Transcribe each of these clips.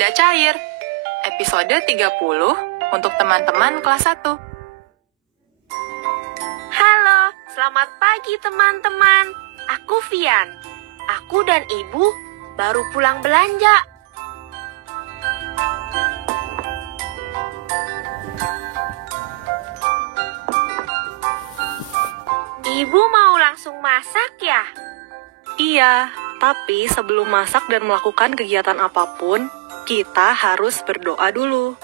Benda Cair, episode 30 untuk teman-teman kelas 1. Halo, selamat pagi teman-teman. Aku Vian. Aku dan ibu baru pulang belanja. Ibu mau langsung masak ya? Iya, tapi sebelum masak dan melakukan kegiatan apapun, kita harus berdoa dulu.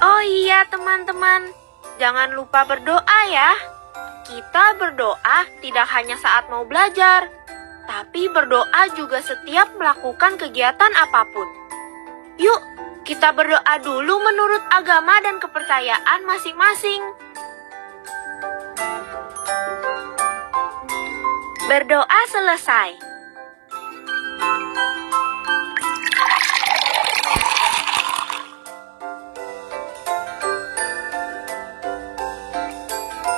Oh iya teman-teman, jangan lupa berdoa ya. Kita berdoa tidak hanya saat mau belajar, tapi berdoa juga setiap melakukan kegiatan apapun. Yuk, kita berdoa dulu menurut agama dan kepercayaan masing-masing. Berdoa selesai.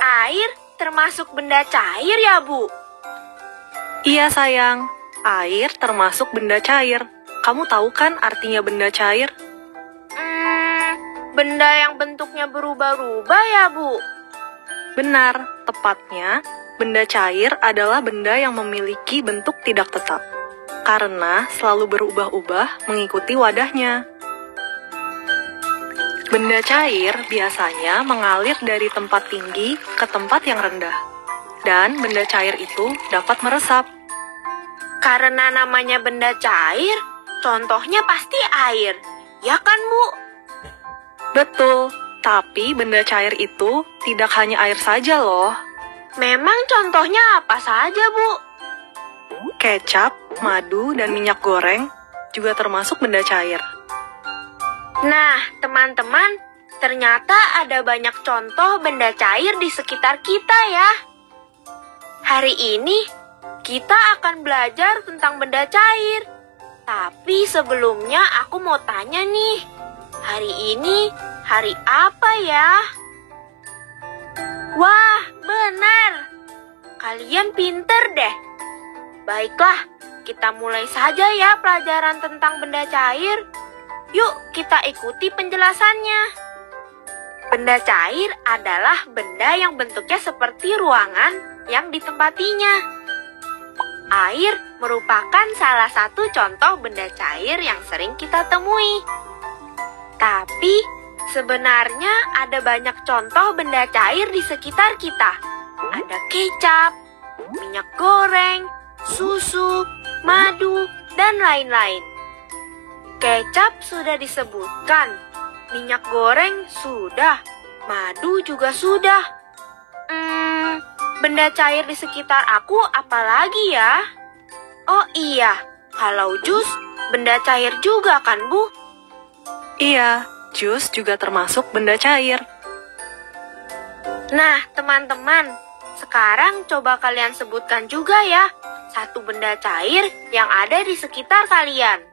Air termasuk benda cair ya, Bu? Iya sayang, air termasuk benda cair. Kamu tahu kan artinya benda cair? Benda yang bentuknya berubah-ubah ya, Bu? Benar, tepatnya benda cair adalah benda yang memiliki bentuk tidak tetap, karena selalu berubah-ubah mengikuti wadahnya. Benda cair biasanya mengalir dari tempat tinggi ke tempat yang rendah, dan benda cair itu dapat meresap. Karena namanya benda cair, contohnya pasti air, ya kan, Bu? Betul, tapi benda cair itu tidak hanya air saja loh. Memang contohnya apa saja, Bu? Kecap, madu, dan minyak goreng juga termasuk benda cair. Nah, teman-teman, ternyata ada banyak contoh benda cair di sekitar kita ya. Hari ini, kita akan belajar tentang benda cair. Tapi sebelumnya aku mau tanya nih, hari ini hari apa ya? Wah, benar. Kalian pinter deh. Baiklah, kita mulai saja ya pelajaran tentang benda cair. Yuk, kita ikuti penjelasannya. Benda cair adalah benda yang bentuknya seperti ruangan yang ditempatinya. Air merupakan salah satu contoh benda cair yang sering kita temui. Tapi sebenarnya ada banyak contoh benda cair di sekitar kita. Ada kecap, minyak goreng, susu, madu, dan lain-lain. Kecap sudah disebutkan, minyak goreng sudah, madu juga sudah. Benda cair di sekitar aku apalagi ya? Oh iya, kalau jus, benda cair juga kan, Bu? Iya, jus juga termasuk benda cair. Nah, teman-teman, sekarang coba kalian sebutkan juga ya satu benda cair yang ada di sekitar kalian.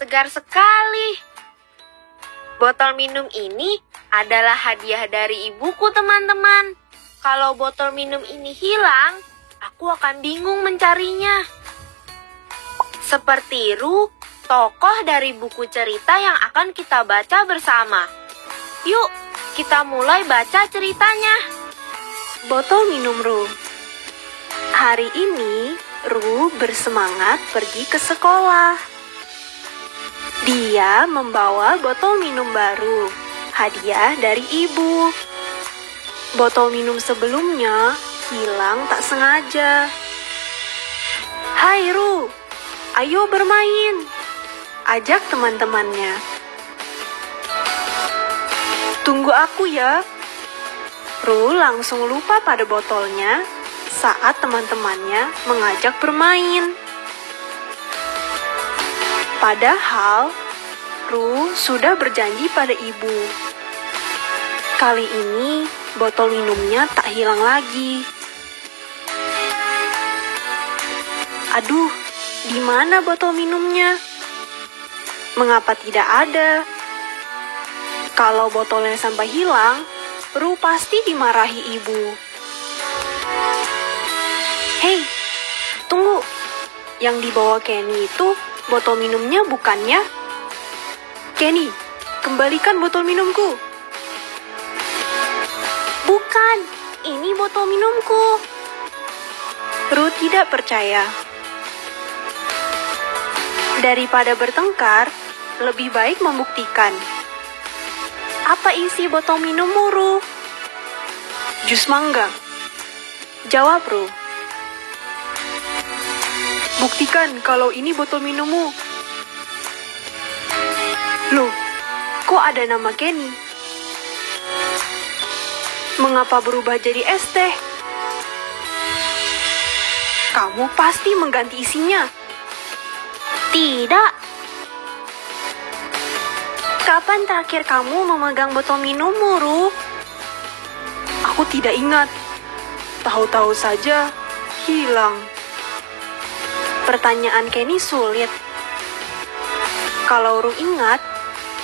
Segar sekali. Botol minum ini adalah hadiah dari ibuku, teman-teman. Kalau botol minum ini hilang, aku akan bingung mencarinya. Seperti Ru, tokoh dari buku cerita yang akan kita baca bersama. Yuk, kita mulai baca ceritanya. Botol minum Ru. Hari ini, Ru bersemangat pergi ke sekolah. Dia membawa botol minum baru, hadiah dari ibu. Botol minum sebelumnya hilang tak sengaja. Hai Ru, ayo bermain, ajak teman-temannya. Tunggu aku ya. Ru langsung lupa pada botolnya saat teman-temannya mengajak bermain. Padahal, Ru sudah berjanji pada ibu. Kali ini, botol minumnya tak hilang lagi. Aduh, di mana botol minumnya? Mengapa tidak ada? Kalau botolnya sampai hilang, Ru pasti dimarahi ibu. Hei, tunggu. Yang dibawa Kenny itu botol minumnya bukannya? Kenny, kembalikan botol minumku. Bukan, ini botol minumku. Ru tidak percaya. Daripada bertengkar, lebih baik membuktikan. Apa isi botol minummu, Ru? Jus mangga. Jawab, Ru. Buktikan kalau ini botol minummu. Loh, kok ada nama Kenny? Mengapa berubah jadi es teh? Kamu pasti mengganti isinya. Tidak. Kapan terakhir kamu memegang botol minummu, Ru? Aku tidak ingat. Tahu-tahu saja hilang. Pertanyaan Kenny sulit. Kalau Ru ingat,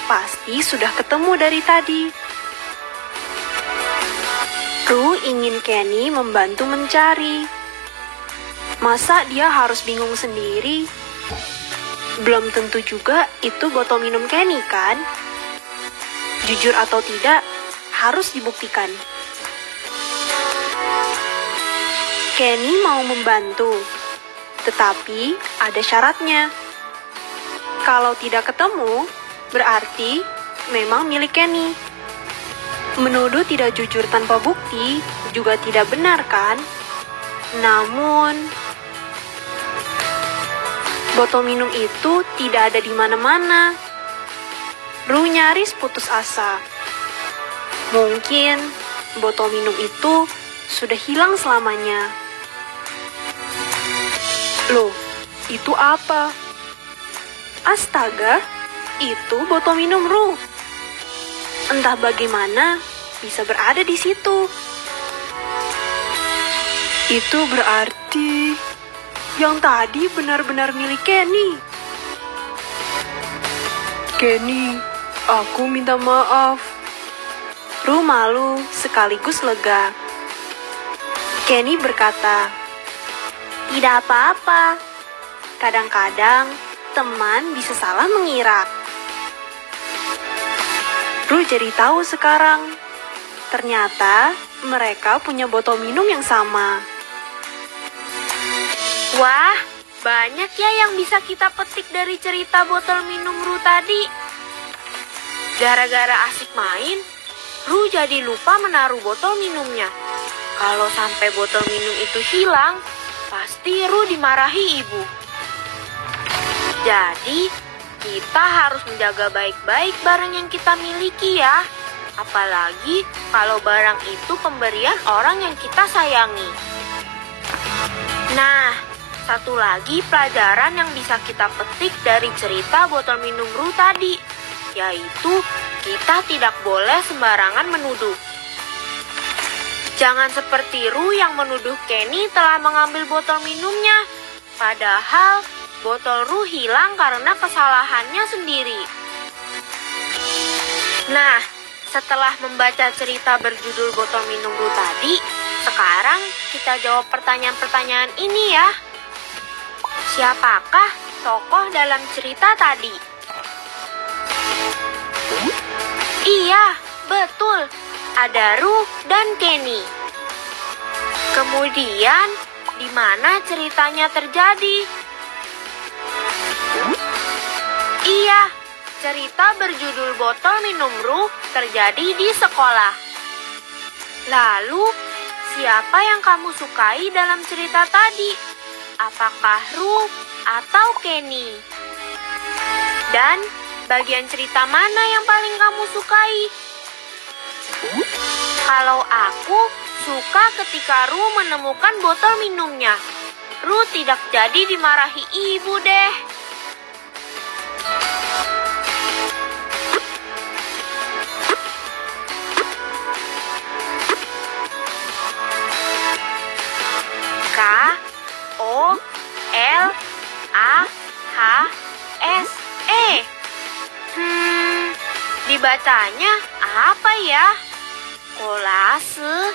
pasti sudah ketemu dari tadi. Ru ingin Kenny membantu mencari. Masa dia harus bingung sendiri? Belum tentu juga itu botol minum Kenny, kan? Jujur atau tidak, harus dibuktikan. Kenny mau membantu, tetapi ada syaratnya. Kalau tidak ketemu, berarti memang milik Kenny. Menuduh tidak jujur tanpa bukti juga tidak benar, kan? Namun, botol minum itu tidak ada di mana-mana. Ru nyaris putus asa. Mungkin botol minum itu sudah hilang selamanya. Loh, itu apa? Astaga, itu botol minum Ru. Entah bagaimana bisa berada di situ. Itu berarti yang tadi benar-benar milik Kenny. Kenny, aku minta maaf. Ru malu sekaligus lega. Kenny berkata, tidak apa-apa. Kadang-kadang teman bisa salah mengira. Ru jadi tahu sekarang. Ternyata mereka punya botol minum yang sama. Wah, banyak ya yang bisa kita petik dari cerita botol minum Ru tadi. Gara-gara asik main, Ru jadi lupa menaruh botol minumnya. Kalau sampai botol minum itu hilang, pasti Ru dimarahi ibu. Jadi, kita harus menjaga baik-baik barang yang kita miliki ya. Apalagi kalau barang itu pemberian orang yang kita sayangi. Nah, satu lagi pelajaran yang bisa kita petik dari cerita botol minum Ru tadi, yaitu kita tidak boleh sembarangan menuduh. Jangan seperti Ru yang menuduh Kenny telah mengambil botol minumnya, padahal botol Ru hilang karena kesalahannya sendiri. Nah, setelah membaca cerita berjudul botol minum Ru tadi, sekarang kita jawab pertanyaan-pertanyaan ini ya. Siapakah tokoh dalam cerita tadi? Iya, betul. Ada Ru dan Kenny. Kemudian, di mana ceritanya terjadi? Iya, cerita berjudul botol minum Ru terjadi di sekolah. Lalu, siapa yang kamu sukai dalam cerita tadi? Apakah Ru atau Kenny? Dan bagian cerita mana yang paling kamu sukai? Kalau aku suka ketika Ru menemukan botol minumnya. Ru tidak jadi dimarahi ibu deh. K-O-L-A-H-S-E. Di bacanya apa ya? Kolase.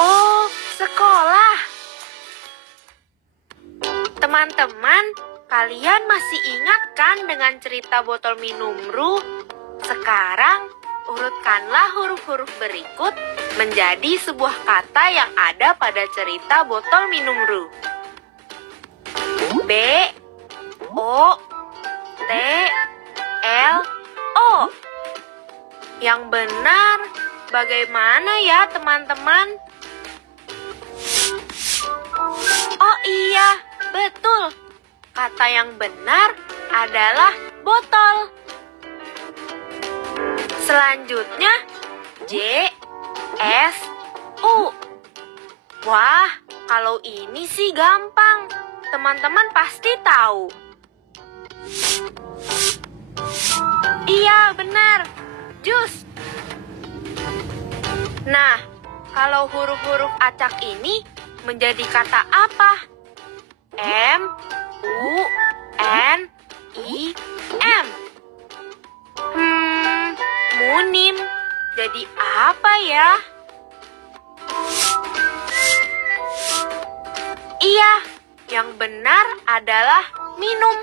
Oh, sekolah. Teman-teman, kalian masih ingat kan dengan cerita botol minum Ru? Sekarang, urutkanlah huruf-huruf berikut menjadi sebuah kata yang ada pada cerita botol minum Ru. B, O, T, L, O. Yang benar, bagaimana ya teman-teman? Oh iya, betul. Kata yang benar adalah botol. Selanjutnya, J, S, U. Wah, kalau ini sih gampang. Teman-teman pasti tahu. Iya, benar. Jus. Nah, kalau huruf-huruf acak ini menjadi kata apa? M, U, N, I, M. Munim. Jadi apa ya? Iya, yang benar adalah minum.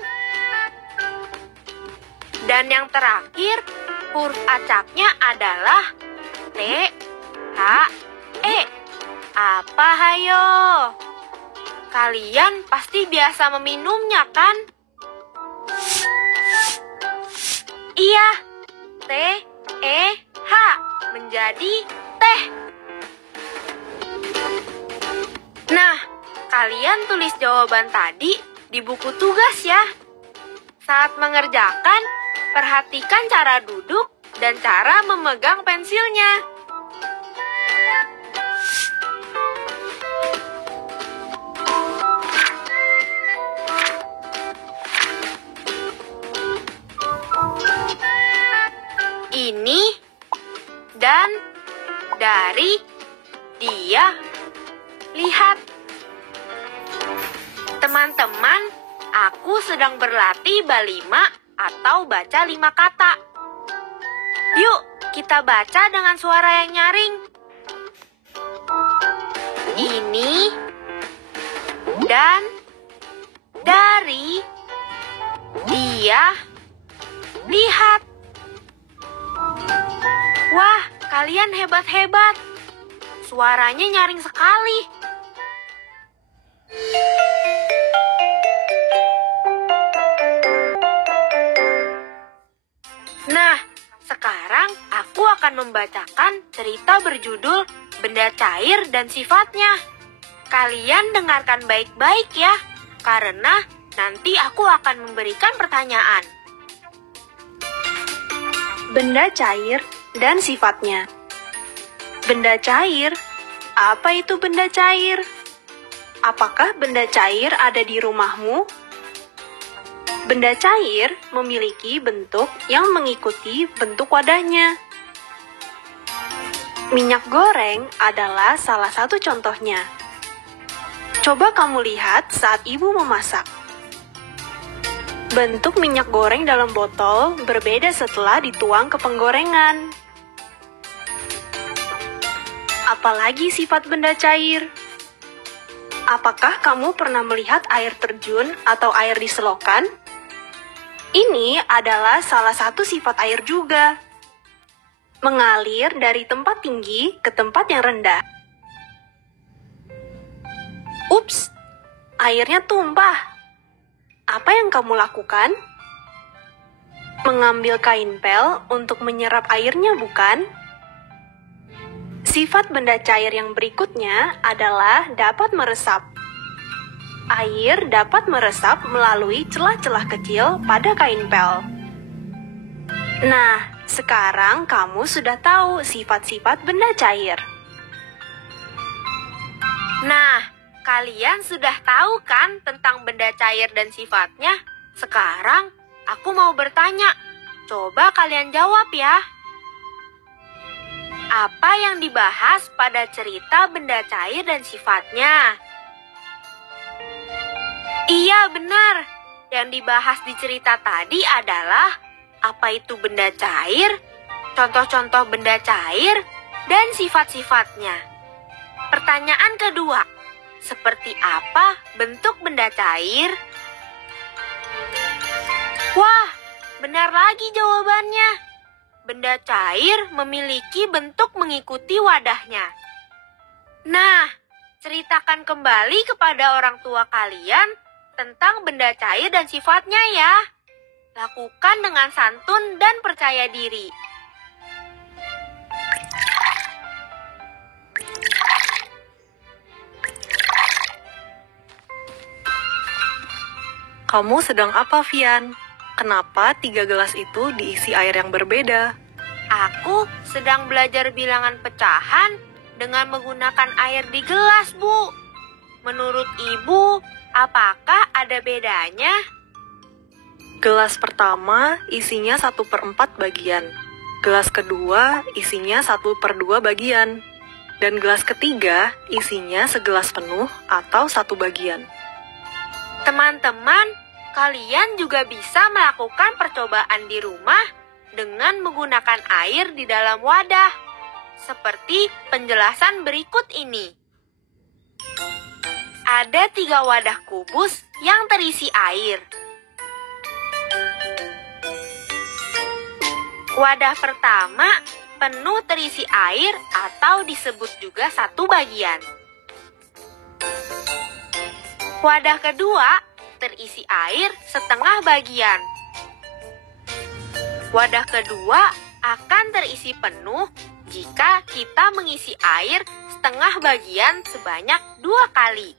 Dan yang terakhir, huruf acaknya adalah T, H, E. Apa hayo? Kalian pasti biasa meminumnya kan? Iya, T, E, H menjadi teh. Nah, kalian tulis jawaban tadi di buku tugas ya. Saat mengerjakan, perhatikan cara duduk dan cara memegang pensilnya. Ini dan dari dia. Lihat. Teman-teman, aku sedang berlatih balima atau baca 5 kata. Yuk, kita baca dengan suara yang nyaring. Ini dan dari dia. Lihat. Wah, kalian hebat-hebat. Suaranya nyaring sekali. Nah, sekarang aku akan membacakan cerita berjudul Benda Cair dan Sifatnya. Kalian dengarkan baik-baik ya, karena nanti aku akan memberikan pertanyaan. Benda cair dan sifatnya. Benda cair? Apa itu benda cair? Apakah benda cair ada di rumahmu? Benda cair memiliki bentuk yang mengikuti bentuk wadahnya. Minyak goreng adalah salah satu contohnya. Coba kamu lihat saat ibu memasak. Bentuk minyak goreng dalam botol berbeda setelah dituang ke penggorengan. Apalagi sifat benda cair? Apakah kamu pernah melihat air terjun atau air di selokan? Ini adalah salah satu sifat air juga. Mengalir dari tempat tinggi ke tempat yang rendah. Ups, airnya tumpah. Apa yang kamu lakukan? Mengambil kain pel untuk menyerap airnya, bukan? Sifat benda cair yang berikutnya adalah dapat meresap. Air dapat meresap melalui celah-celah kecil pada kain pel. Nah, sekarang kamu sudah tahu sifat-sifat benda cair. Nah, kalian sudah tahu kan tentang benda cair dan sifatnya? Sekarang, aku mau bertanya. Coba kalian jawab ya. Apa yang dibahas pada cerita benda cair dan sifatnya? Iya, benar. Yang dibahas di cerita tadi adalah apa itu benda cair, contoh-contoh benda cair, dan sifat-sifatnya. Pertanyaan kedua, seperti apa bentuk benda cair? Wah, benar lagi jawabannya. Benda cair memiliki bentuk mengikuti wadahnya. Nah, ceritakan kembali kepada orang tua kalian tentang benda cair dan sifatnya ya. Lakukan dengan santun dan percaya diri. Kamu sedang apa, Vian? Kenapa 3 gelas itu diisi air yang berbeda? Aku sedang belajar bilangan pecahan dengan menggunakan air di gelas, Bu. Menurut Ibu, apakah ada bedanya? Gelas pertama isinya 1/4 bagian. Gelas kedua isinya 1/2 bagian. Dan gelas ketiga isinya segelas penuh atau 1 bagian. Teman-teman, kalian juga bisa melakukan percobaan di rumah dengan menggunakan air di dalam wadah, seperti penjelasan berikut ini. Ada 3 wadah kubus yang terisi air. Wadah pertama penuh terisi air atau disebut juga 1 bagian. Wadah kedua terisi air setengah bagian. Wadah kedua akan terisi penuh jika kita mengisi air setengah bagian sebanyak 2 kali.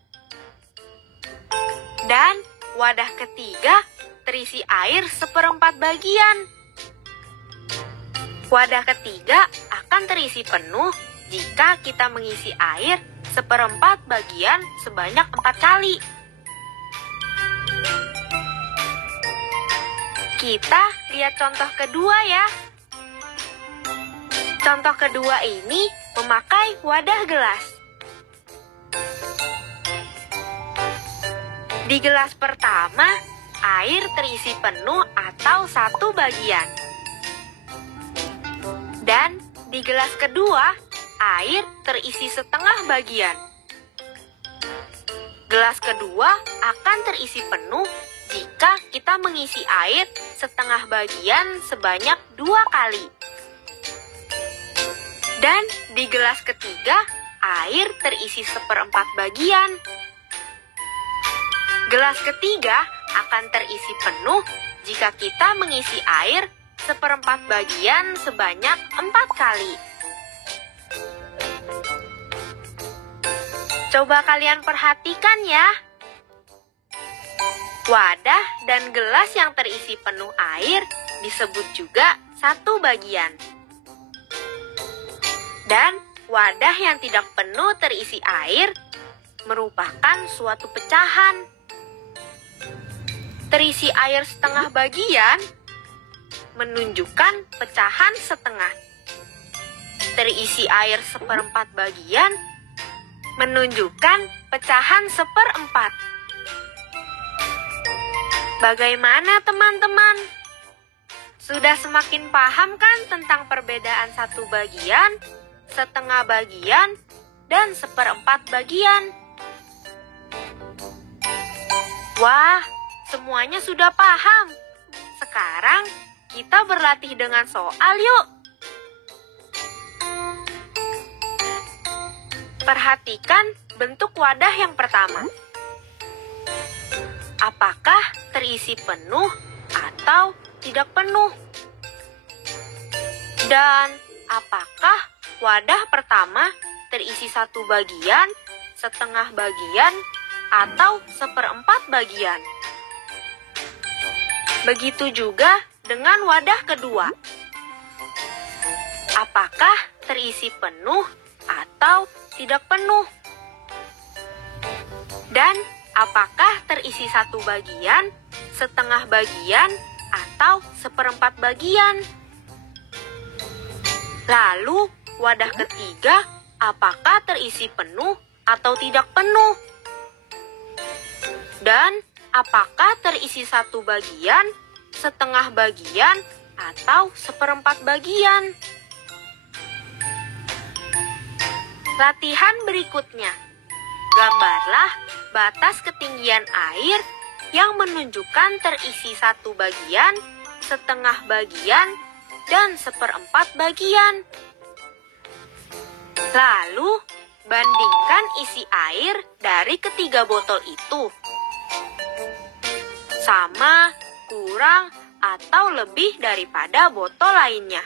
Dan wadah ketiga terisi air 1/4 bagian. Wadah ketiga akan terisi penuh jika kita mengisi air 1/4 bagian sebanyak 4 kali. Kita lihat contoh kedua ya. Contoh kedua ini memakai wadah gelas. Di gelas pertama, air terisi penuh atau 1 bagian. Dan di gelas kedua, air terisi setengah bagian. Gelas kedua akan terisi penuh jika kita mengisi air setengah bagian sebanyak 2 kali. Dan di gelas ketiga, air terisi 1/4 bagian. Gelas ketiga akan terisi penuh jika kita mengisi air 1/4 bagian sebanyak 4 kali. Coba kalian perhatikan ya. Wadah dan gelas yang terisi penuh air disebut juga 1 bagian. Dan wadah yang tidak penuh terisi air merupakan suatu pecahan. Terisi air setengah bagian menunjukkan pecahan setengah. Terisi air 1/4 bagian menunjukkan pecahan 1/4. Bagaimana teman-teman? Sudah semakin paham kan tentang perbedaan 1 bagian, setengah bagian, dan 1/4 bagian? Wah, semuanya sudah paham. Sekarang kita berlatih dengan soal yuk. Perhatikan bentuk wadah yang pertama. Apakah terisi penuh atau tidak penuh? Dan apakah wadah pertama terisi 1 bagian, setengah bagian, atau 1/4 bagian? Begitu juga dengan wadah kedua. Apakah terisi penuh atau tidak penuh? Dan apakah terisi 1 bagian, setengah bagian, atau 1/4 bagian? Lalu, wadah ketiga apakah terisi penuh atau tidak penuh. Dan apakah terisi satu bagian, setengah bagian, atau seperempat bagian. Latihan berikutnya. Gambarlah batas ketinggian air yang menunjukkan terisi satu bagian, setengah bagian, dan seperempat bagian. Lalu, bandingkan isi air dari ketiga botol itu. Sama, kurang, atau lebih daripada botol lainnya.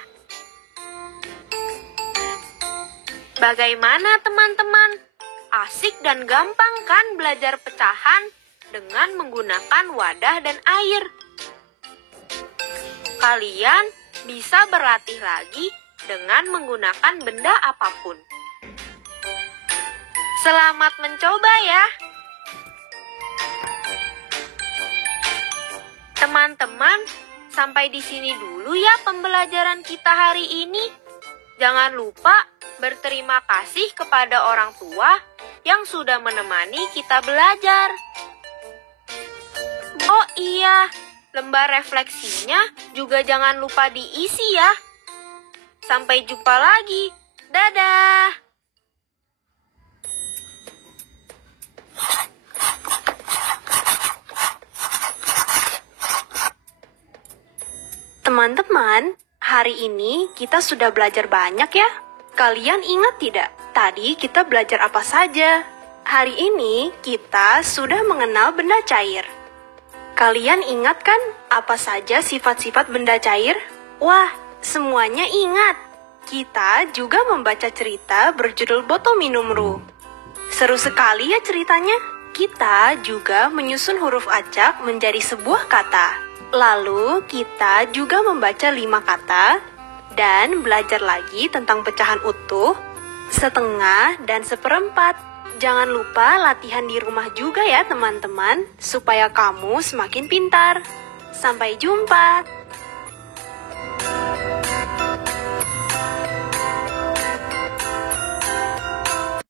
Bagaimana teman-teman? Asik dan gampang kan belajar pecahan dengan menggunakan wadah dan air? Kalian bisa berlatih lagi dengan menggunakan benda apapun. Selamat mencoba ya! Teman-teman, sampai di sini dulu ya pembelajaran kita hari ini. Jangan lupa berterima kasih kepada orang tua yang sudah menemani kita belajar. Oh iya, lembar refleksinya juga jangan lupa diisi ya. Sampai jumpa lagi. Dadah! Teman-teman, hari ini kita sudah belajar banyak ya. Kalian ingat tidak? Tadi kita belajar apa saja? Hari ini kita sudah mengenal benda cair. Kalian ingat kan apa saja sifat-sifat benda cair? Wah, semuanya ingat. Kita juga membaca cerita berjudul Botol Minum Ru. Seru sekali ya ceritanya. Kita juga menyusun huruf acak menjadi sebuah kata. Lalu kita juga membaca 5 kata dan belajar lagi tentang pecahan utuh, setengah, dan seperempat. Jangan lupa latihan di rumah juga ya teman-teman, supaya kamu semakin pintar. Sampai jumpa!